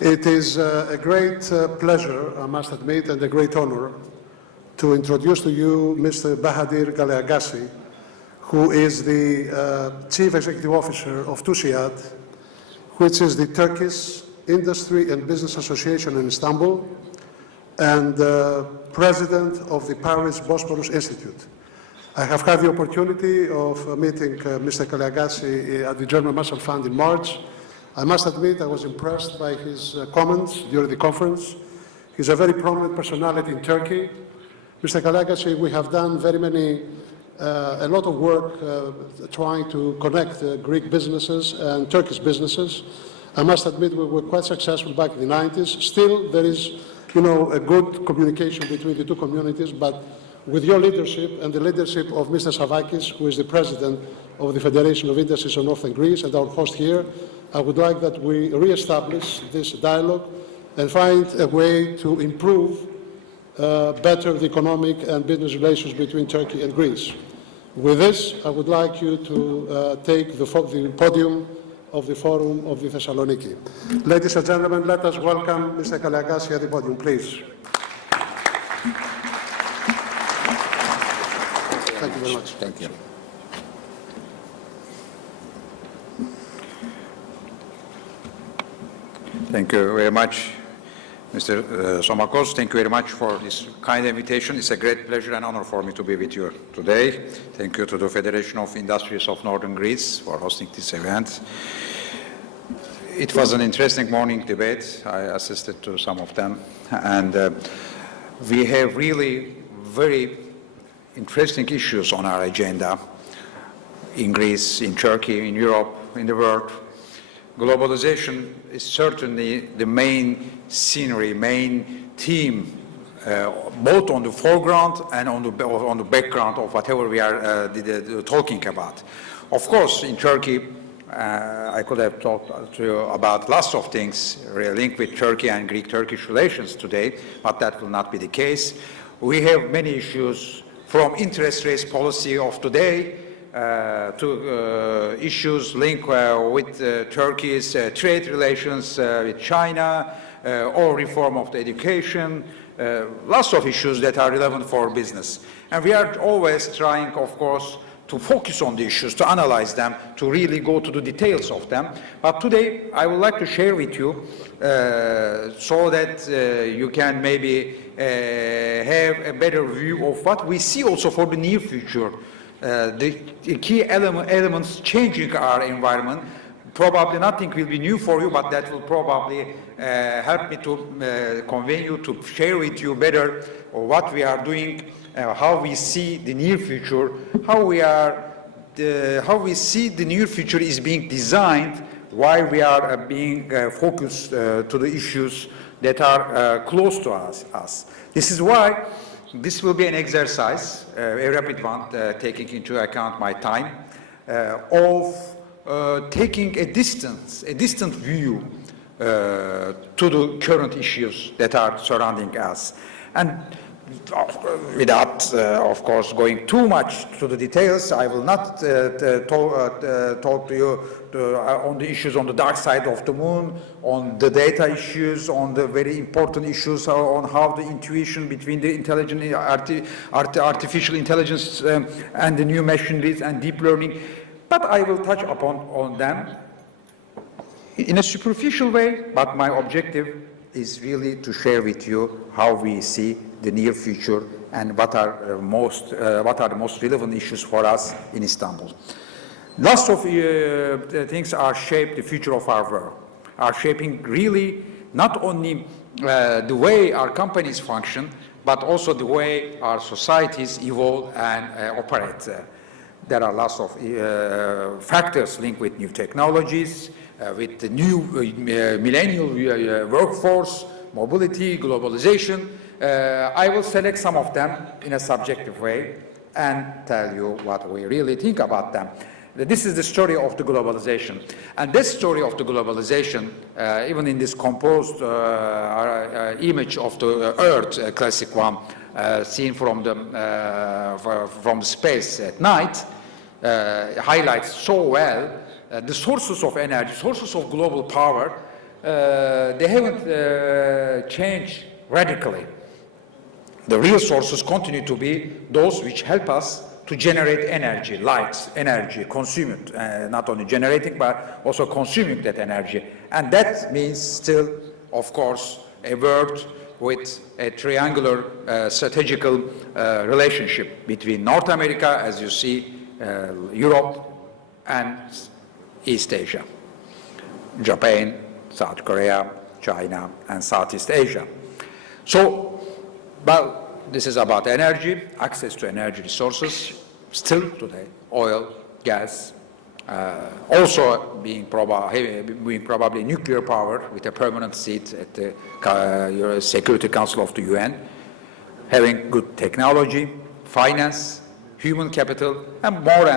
It is a great pleasure, I must admit, and a great honor to introduce to you Mr. Bahadir Kaleagasi, who is the Chief Executive Officer of TUSIAD, which is the Turkish Industry and Business Association in Istanbul, and President of the Paris Bosphorus Institute. I have had the opportunity of meeting Mr. Kaleagasi at the German Marshall Fund in March. I must admit I was impressed by his comments during the conference. He's a very prominent personality in Turkey. Mr. Kaleagasi, we have done a lot of work trying to connect Greek businesses and Turkish businesses. I must admit we were quite successful back in the 90s. Still, there is, a good communication between the two communities, but with your leadership and the leadership of Mr. Savakis, who is the President of the Federation of Industries of Northern Greece and our host here, I would like that we re-establish this dialogue and find a way to improve better the economic and business relations between Turkey and Greece. With this, I would like you to take the podium of the Forum of the Thessaloniki. Ladies and gentlemen, let us welcome Mr. Kaleagasi at the podium, please. Thank you very much. Thank you. Thank you very much, Mr. Tsomokos. Thank you very much for this kind invitation. It's a great pleasure and honor for me to be with you today. Thank you to the Federation of Industries of Northern Greece for hosting this event. It was an interesting morning debate. I assisted to some of them. And we have really very interesting issues on our agenda in Greece, in Turkey, in Europe, in the world. Globalization is certainly the main scenery, main theme, both on the foreground and on the background of whatever we are talking about. Of course, in Turkey, I could have talked to you about lots of things linked with Turkey and Greek-Turkish relations today, but that will not be the case. We have many issues from interest rates policy of today to issues linked with Turkey's trade relations with China or reform of the education, lots of issues that are relevant for business. And we are always trying, of course, to focus on the issues, to analyze them, to really go to the details of them. But today, I would like to share with you so that you can maybe have a better view of what we see also for the near future. The key elements changing our environment. Probably nothing will be new for you, but that will probably help me to convey you, to share with you better what we are doing, how we see the near future, how we see the near future is being designed, why we are being focused to the issues that are close to us. This is why this will be an exercise, a rapid one, taking into account my time, of taking a distant view to the current issues that are surrounding us. And without, of course, going too much to the details, I will not talk to you on the issues on the dark side of the moon, on the data issues, on the very important issues on how the intuition between the artificial intelligence and the new machineries and deep learning. But I will touch upon them in a superficial way, but my objective is really to share with you how we see the near future and what are the most relevant issues for us in Istanbul. Lots of things are shaping the future of our world, are shaping really not only the way our companies function, but also the way our societies evolve and operate. There are lots of factors linked with new technologies, with the new millennial workforce, mobility, globalization. I will select some of them in a subjective way and tell you what we really think about them. This is the story of the globalization. And this story of the globalization, even in this composed image of the Earth, classic one, seen from space at night, highlights so well the sources of energy, sources of global power, they haven't changed radically. The real sources continue to be those which help us to generate energy, light, energy, consume it, not only generating but also consuming that energy. And that means still, of course, a world with a triangular strategical relationship between North America, as you see, Europe, and East Asia, Japan, South Korea, China, and Southeast Asia. So, well, this is about energy, access to energy resources, still today, oil, gas, also being probably nuclear power with a permanent seat at the Security Council of the UN, having good technology, finance, human capital, and more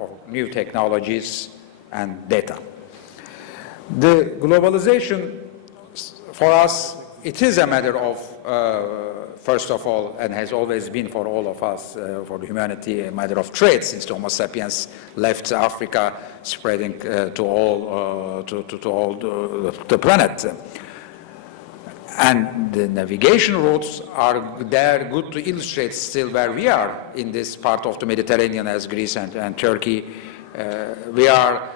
of new technologies and data. The globalization, for us, it is a matter of, first of all, and has always been for all of us, for the humanity, a matter of trade, since the Homo sapiens left Africa, spreading to all the planet. And the navigation routes are there good to illustrate still where we are in this part of the Mediterranean as Greece and Turkey. We are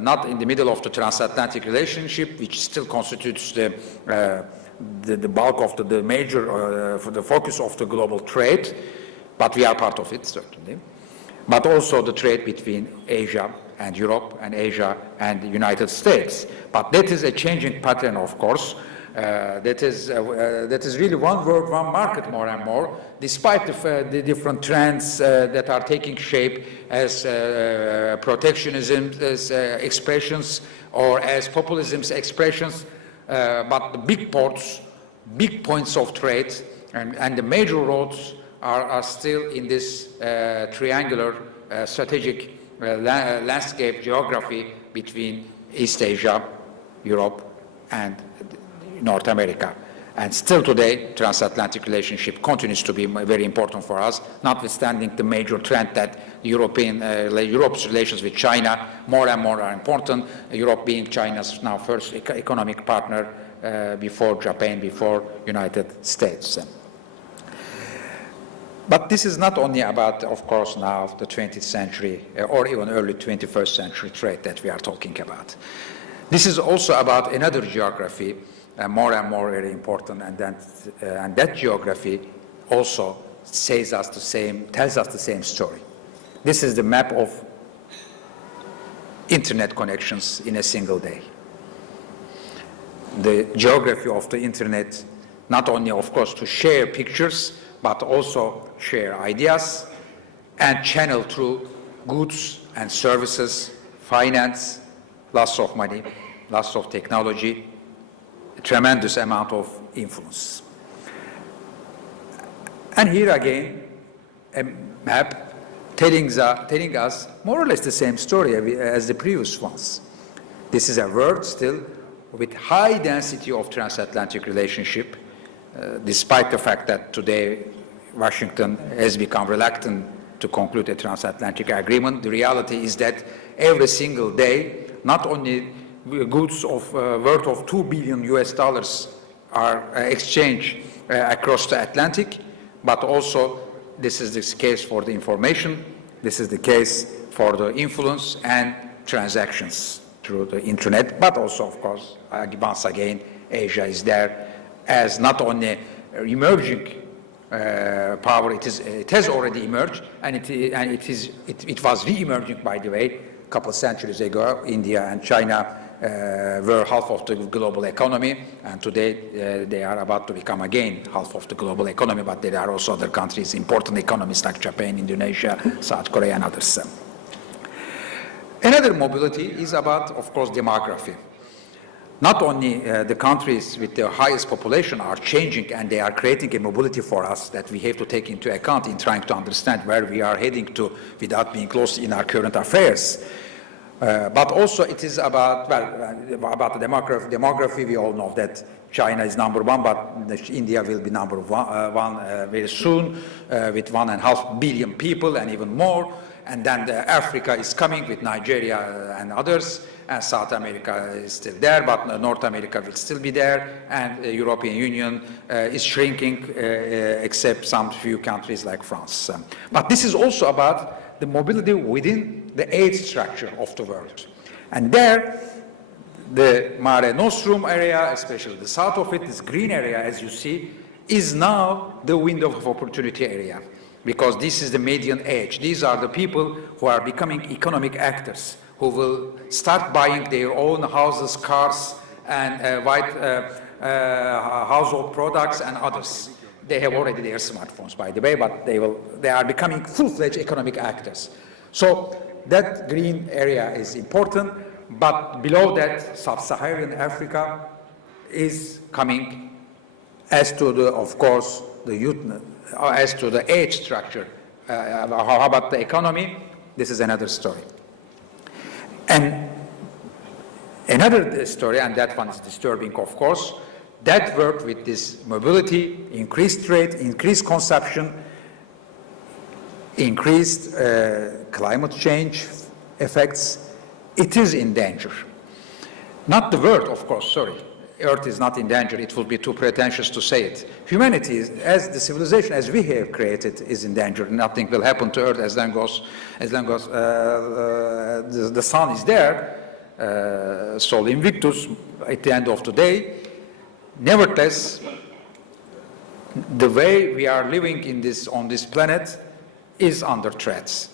not in the middle of the transatlantic relationship, which still constitutes the bulk of the major, for the focus of the global trade, but we are part of it, certainly. But also the trade between Asia and Europe, and Asia and the United States. But that is a changing pattern, of course. That is really one world, one market more and more, despite the different trends that are taking shape as protectionism as expressions or as populism's expressions, but the big ports, big points of trade and the major roads are still in this triangular strategic landscape geography between East Asia, Europe, and North America. And still today, transatlantic relationship continues to be very important for us, notwithstanding the major trend that Europe's relations with China more and more are important, Europe being China's now first economic partner before Japan, before United States. But this is not only about, of course, now the 20th century or even early 21st century trade that we are talking about. This is also about another geography, more and more very important, and that geography also tells us the same story. This is the map of internet connections in a single day. The geography of the internet, not only, of course, to share pictures, but also share ideas and channel through goods and services, finance, lots of money, lots of technology, a tremendous amount of influence. And here again, a map telling us more or less the same story as the previous ones. This is a world still with high density of transatlantic relationship, despite the fact that today Washington has become reluctant to conclude a transatlantic agreement. The reality is that every single day, not only goods worth of $2 billion are exchanged across the Atlantic, but also this is the case for the information, this is the case for the influence and transactions through the internet, but also, of course, once again, Asia is there as not only emerging power, it has already emerged, and it was re-emerging, by the way, a couple of centuries ago. India and China were half of the global economy, and today they are about to become again half of the global economy, but there are also other countries, important economies like Japan, Indonesia, South Korea, and others. Another mobility is about, of course, demography. Not only the countries with the highest population are changing, and they are creating a mobility for us that we have to take into account in trying to understand where we are heading to without being lost in our current affairs. But also it is about, about the demography. We all know that China is number one, but India will be number one very soon with 1.5 billion people and even more. And then Africa is coming with Nigeria and others. and South America is still there, but North America will still be there, and the European Union is shrinking, except some few countries like France. But this is also about the mobility within the age structure of the world. And there, the Mare Nostrum area, especially the south of it, this green area, as you see, is now the window of opportunity area, because this is the median age. These are the people who are becoming economic actors, who will start buying their own houses, cars, and household products and others. They have already their smartphones, by the way, but they are becoming full-fledged economic actors. So that green area is important, but below that, sub-Saharan Africa is coming. As to the, of course, the youth, as to the age structure, how about the economy? This is another story. And another story, and that one is disturbing, of course, that world with this mobility, increased trade, increased consumption, increased climate change effects, it is in danger. Not the world, of course, sorry. Earth is not in danger. It would be too pretentious to say it. Humanity, as the civilization as we have created, is in danger. Nothing will happen to Earth as long as the sun is there, Sol Invictus, at the end of the day. Nevertheless, the way we are living on this planet is under threat.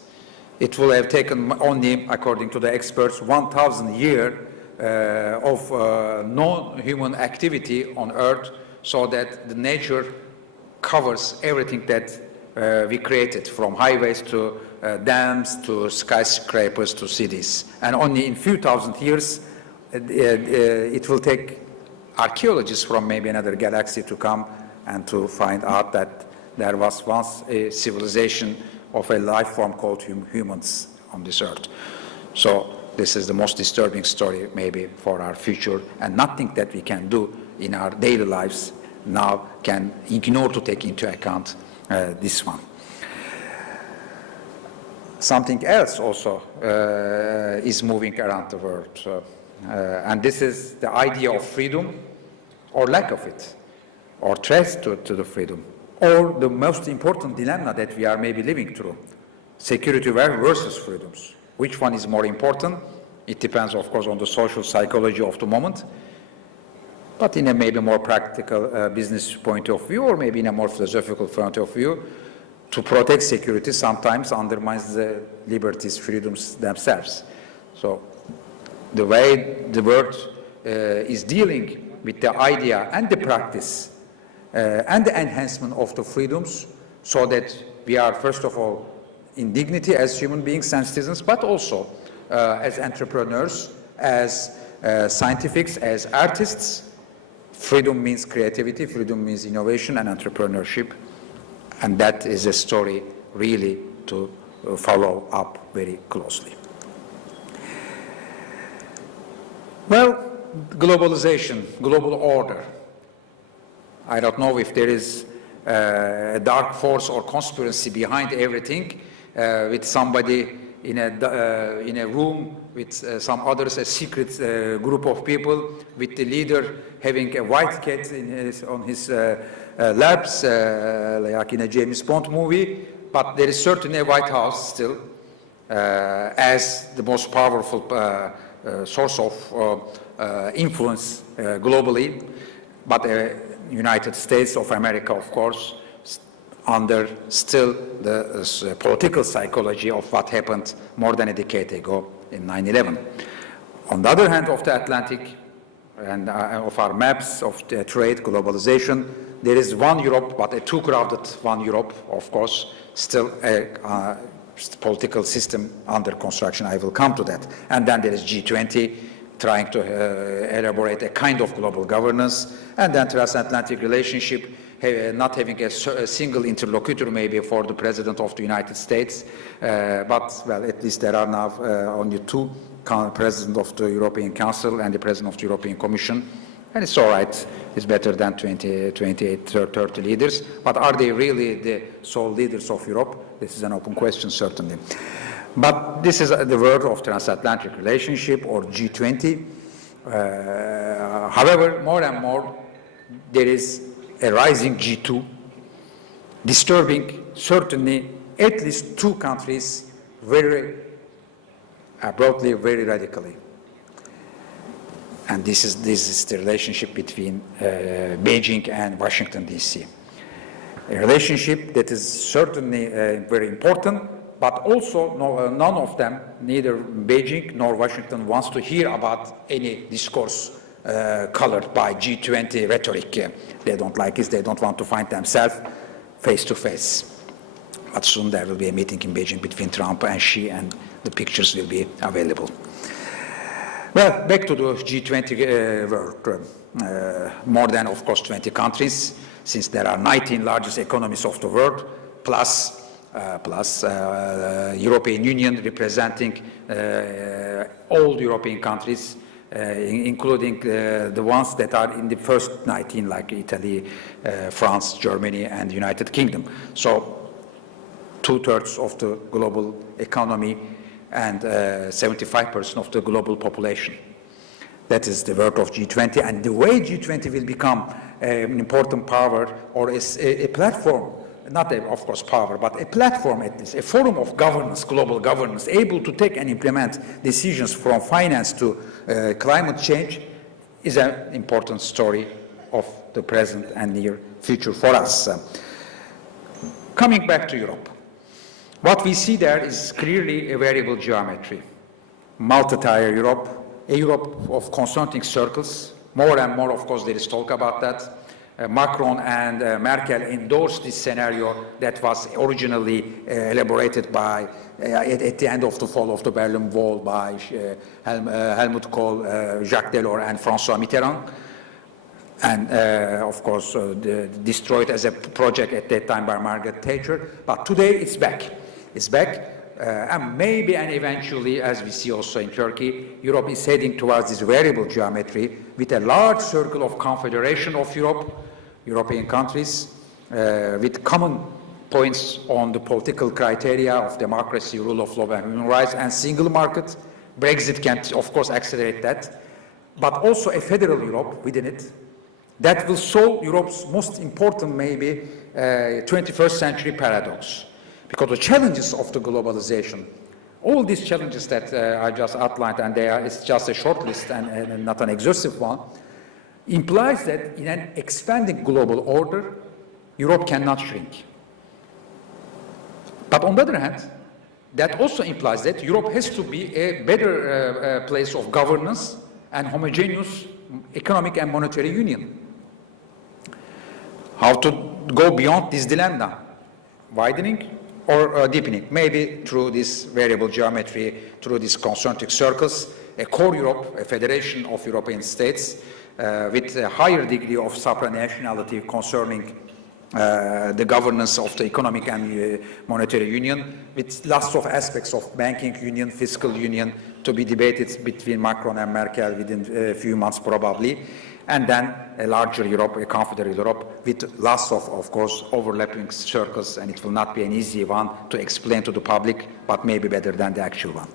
It will have taken only, according to the experts, 1,000 years of non-human activity on Earth, so that the nature covers everything that we created, from highways to dams to skyscrapers to cities. And only in a few thousand years, it will take archaeologists from maybe another galaxy to come and to find out that there was once a civilization of a life form called humans on this Earth. So this is the most disturbing story maybe for our future, and nothing that we can do in our daily lives now can ignore to take into account this one. Something else also is moving around the world, and this is the idea of freedom or lack of it, or threat to the freedom, or the most important dilemma that we are maybe living through, security versus freedoms. Which one is more important? It depends, of course, on the social psychology of the moment, but in a maybe more practical business point of view, or maybe in a more philosophical point of view, to protect security sometimes undermines the liberties, freedoms themselves. So the way the world is dealing with the idea and the practice and the enhancement of the freedoms, so that we are, first of all, in dignity as human beings and citizens, but also as entrepreneurs, as scientists, as artists. Freedom means creativity, freedom means innovation and entrepreneurship, and that is a story really to follow up very closely. Well, globalization, global order. I don't know if there is a dark force or conspiracy behind everything, with somebody in a room with some others, a secret group of people, with the leader having a white cat on his laps, like in a James Bond movie. But there is certainly a White House still as the most powerful source of influence globally, but United States of America, of course, under still the political psychology of what happened more than a decade ago in 9/11. On the other hand of the Atlantic, and of our maps of the trade, globalization, there is one Europe, but a too crowded one Europe, of course, still a political system under construction. I will come to that. And then there is G20, trying to elaborate a kind of global governance, and then transatlantic relationship, not having a single interlocutor maybe for the President of the United States, but, well, at least there are now only two, President of the European Council and the President of the European Commission, and it's all right. It's better than 28, 30 leaders, but are they really the sole leaders of Europe? This is an open question, certainly. But this is the word of transatlantic relationship or G20. However, more and more there is a rising G2, disturbing certainly at least two countries very abruptly, very radically. And this is the relationship between Beijing and Washington, D.C. A relationship that is certainly very important, but also none of them, neither Beijing nor Washington, wants to hear about any discourse colored by G20 rhetoric. They don't like it, they don't want to find themselves face to face. But soon there will be a meeting in Beijing between Trump and Xi, and the pictures will be available. Well, back to the G20 world. More than, of course, 20 countries, since there are 19 largest economies of the world, plus European Union representing all European countries, including the ones that are in the first 19, like Italy, France, Germany, and the United Kingdom. So 2/3 of the global economy and 75% of the global population. That is the work of G20, and the way G20 will become an important power, or is a platform, not a, of course, power, but a platform at least, a forum of governance, global governance, able to take and implement decisions from finance to climate change, is an important story of the present and near future for us. Coming back to Europe, what we see there is clearly a variable geometry. Multi-tier Europe, a Europe of concentric circles. More and more, of course, there is talk about that. Macron and Merkel endorsed this scenario that was originally elaborated by, at the end of the fall of the Berlin Wall, by Helmut Kohl, Jacques Delors, and François Mitterrand. And of course, destroyed as a project at that time by Margaret Thatcher. But today it's back. It's back. And maybe and eventually, as we see also in Turkey, Europe is heading towards this variable geometry with a large circle of confederation of Europe, European countries, with common points on the political criteria of democracy, rule of law, and human rights, and single market. Brexit can, of course, accelerate that. But also a federal Europe within it that will solve Europe's most important, maybe, 21st century paradox. Because the challenges of the globalization, all these challenges that I just outlined, and it's just a short list and not an exhaustive one, implies that in an expanding global order, Europe cannot shrink. But on the other hand, that also implies that Europe has to be a better place of governance and homogeneous economic and monetary union. How to go beyond this dilemma? Widening or deepening? Maybe through this variable geometry, through these concentric circles, a core Europe, a federation of European states with a higher degree of supranationality concerning the governance of the economic and monetary union, with lots of aspects of banking union, fiscal union to be debated between Macron and Merkel within a few months probably, and then a larger Europe, a confederate Europe, with lots of course, overlapping circles, and it will not be an easy one to explain to the public, but maybe better than the actual one.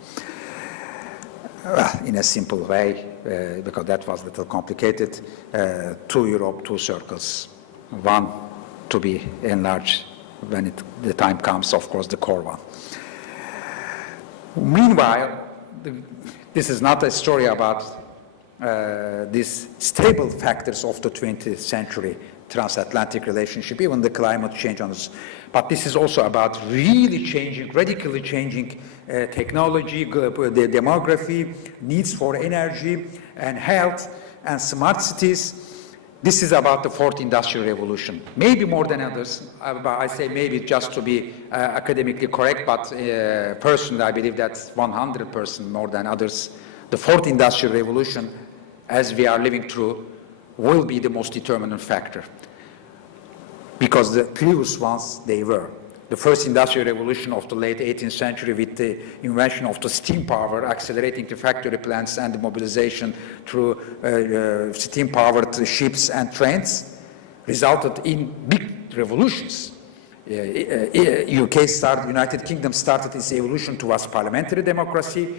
In a simple way, because that was a little complicated, two Europe, two circles, one to be enlarged when the time comes, of course, the core one. Meanwhile, this is not a story about these stable factors of the 20th century transatlantic relationship, even the climate change on this. But this is also about really changing, radically changing technology, the demography, needs for energy and health and smart cities. This is about the fourth industrial revolution, maybe more than others. I say maybe just to be academically correct, but personally I believe that's 100% more than others. The fourth industrial revolution, as we are living through, will be the most determinant factor. Because the previous ones, they were. The first industrial revolution of the late 18th century, with the invention of the steam power, accelerating the factory plants and the mobilization through steam-powered ships and trains, resulted in big revolutions. United Kingdom started its evolution towards parliamentary democracy.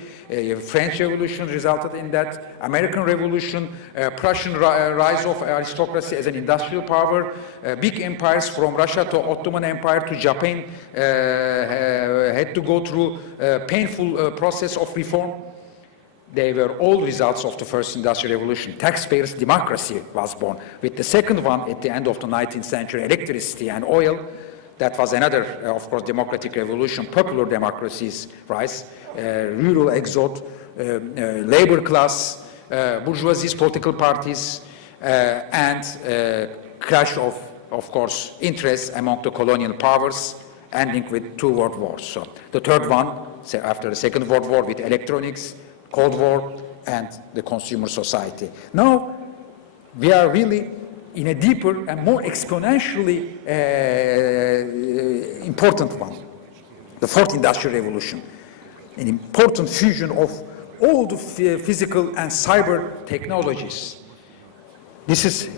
French Revolution resulted in that. American Revolution, Prussian rise of aristocracy as an industrial power. Big empires from Russia to Ottoman Empire to Japan had to go through a painful process of reform. They were all results of the first industrial revolution. Taxpayers' democracy was born. With the second one at the end of the 19th century, electricity and oil, that was another, of course, democratic revolution, popular democracies rise, rural exode, labor class, bourgeoisie's political parties, and clash of course, interests among the colonial powers, ending with 2 world wars. So the third one, after the Second World War, with electronics, Cold War, and the consumer society. Now, we are really in a deeper and more exponentially important one, the fourth industrial revolution, an important fusion of all the physical and cyber technologies. This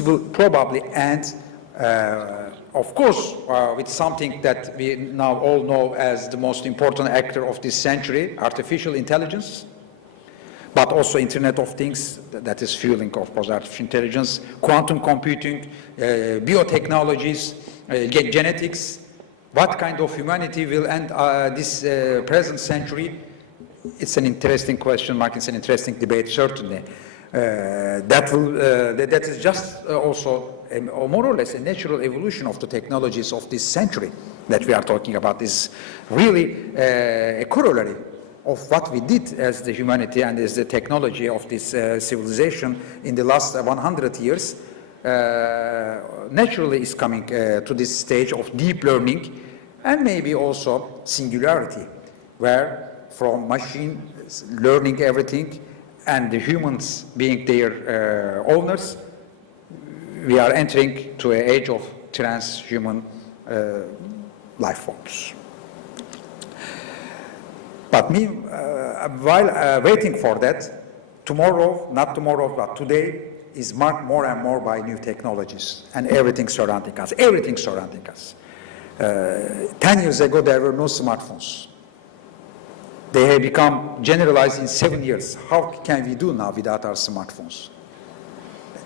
will probably end, of course, with something that we now all know as the most important actor of this century, artificial intelligence, but also Internet of Things, that is fueling, of course, artificial intelligence, quantum computing, biotechnologies, genetics. What kind of humanity will end this present century? It's an interesting question, Mark. It's an interesting debate, certainly. That is just also more or less a natural evolution of the technologies of this century that we are talking about. Is really a corollary of what we did as the humanity and as the technology of this civilization in the last 100 years. Naturally is coming to this stage of deep learning and maybe also singularity, where from machine learning everything and the humans being their owners, we are entering to an age of transhuman life forms. But while waiting for that, tomorrow, not tomorrow, but today, is marked more and more by new technologies and everything surrounding us, 10 years ago, there were no smartphones. They have become generalized in 7 years. How can we do now without our smartphones?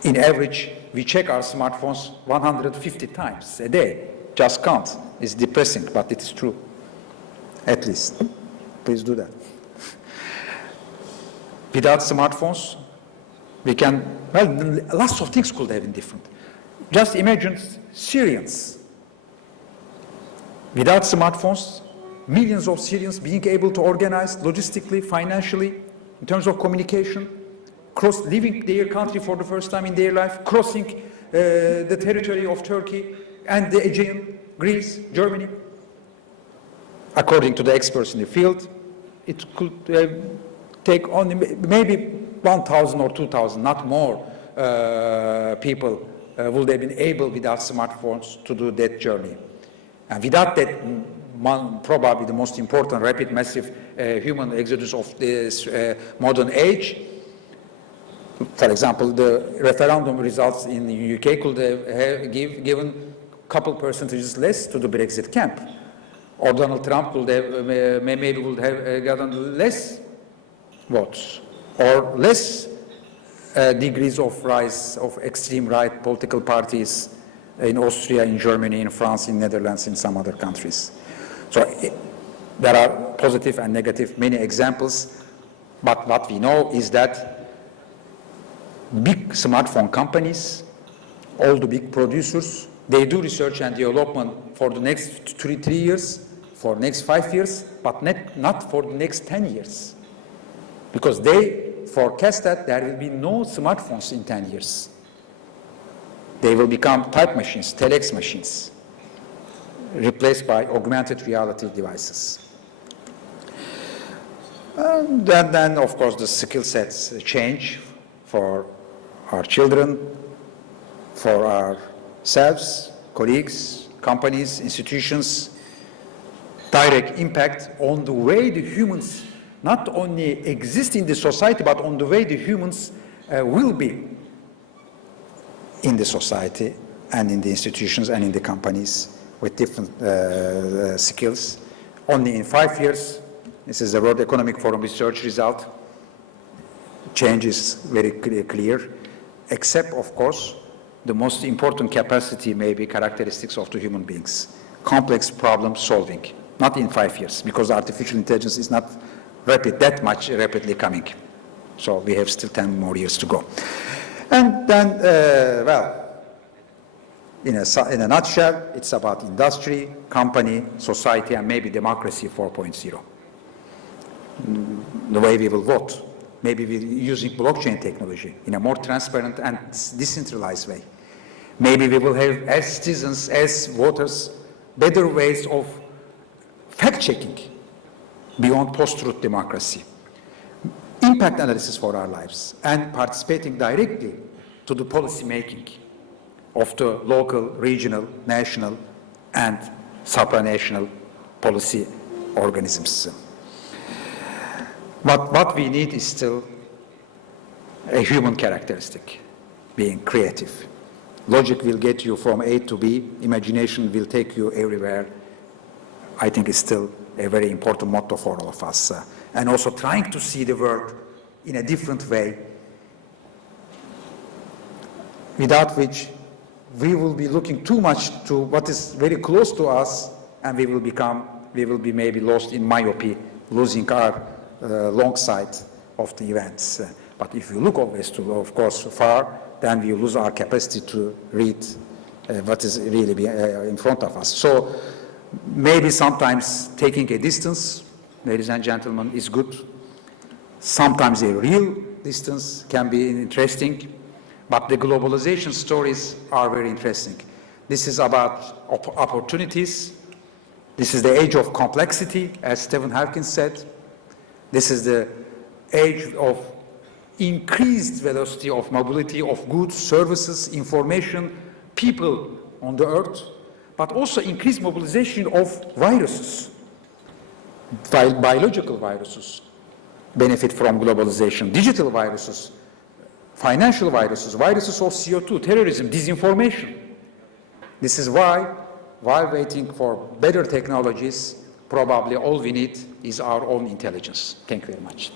In average, we check our smartphones 150 times a day. Just count. It's depressing, but it's true. At least. Please do that. Without smartphones, we can, well, lots of things could have been different. Just imagine Syrians. Without smartphones, millions of Syrians being able to organize logistically, financially, in terms of communication, leaving their country for the first time in their life, crossing the territory of Turkey and the Aegean, Greece, Germany. According to the experts in the field, it could take only maybe 1,000 or 2,000, not more people would have been able without smartphones to do that journey. And without that, probably the most important, rapid, massive human exodus of this modern age. For example, the referendum results in the UK could have given a couple percentages less to the Brexit camp. Or Donald Trump could have, maybe would have gotten less votes, or less degrees of rise of extreme right political parties in Austria, in Germany, in France, in Netherlands, in some other countries. So there are positive and negative, many examples, but what we know is that big smartphone companies, all the big producers, they do research and development for the next 3 years, for the next 5 years, but not for the next 10 years. Because they forecast that there will be no smartphones in 10 years. They will become type machines, telex machines, replaced by augmented reality devices. And then, of course, the skill sets change for our children, for ourselves, colleagues, companies, institutions. Direct impact on the way the humans not only exist in the society, but on the way the humans will be in the society and in the institutions and in the companies with different skills. Only in 5 years, this is the World Economic Forum research result, change is very clear, except, of course, the most important capacity may be characteristics of the human beings. Complex problem solving, not in 5 years, because artificial intelligence is not that much rapidly coming. So we have still 10 more years to go. And then, in a nutshell, it's about industry, company, society, and maybe democracy 4.0. The way we will vote. Maybe we're using blockchain technology in a more transparent and decentralized way. Maybe we will have, as citizens, as voters, better ways of fact-checking beyond post-truth democracy. Impact analysis for our lives and participating directly to the policy making of the local, regional, national, and supranational policy organisms. What we need is still a human characteristic, being creative. Logic will get you from A to B, imagination will take you everywhere. I think it's still a very important motto for all of us. And also trying to see the world in a different way, without which we will be looking too much to what is very close to us, and we will be maybe lost in myopia, losing our long sight of the events. But if you look always to, of course, far, then we lose our capacity to read what is really in front of us. So maybe sometimes taking a distance, ladies and gentlemen, is good. Sometimes a real distance can be interesting, but the globalization stories are very interesting. This is about opportunities. This is the age of complexity, as Stephen Hawking said. This is the age of increased velocity of mobility of goods, services, information, people on the earth, but also increased mobilization of viruses. Biological viruses benefit from globalization, digital viruses, financial viruses, viruses of CO2, terrorism, disinformation. This is why, while waiting for better technologies, probably all we need is our own intelligence. Thank you very much.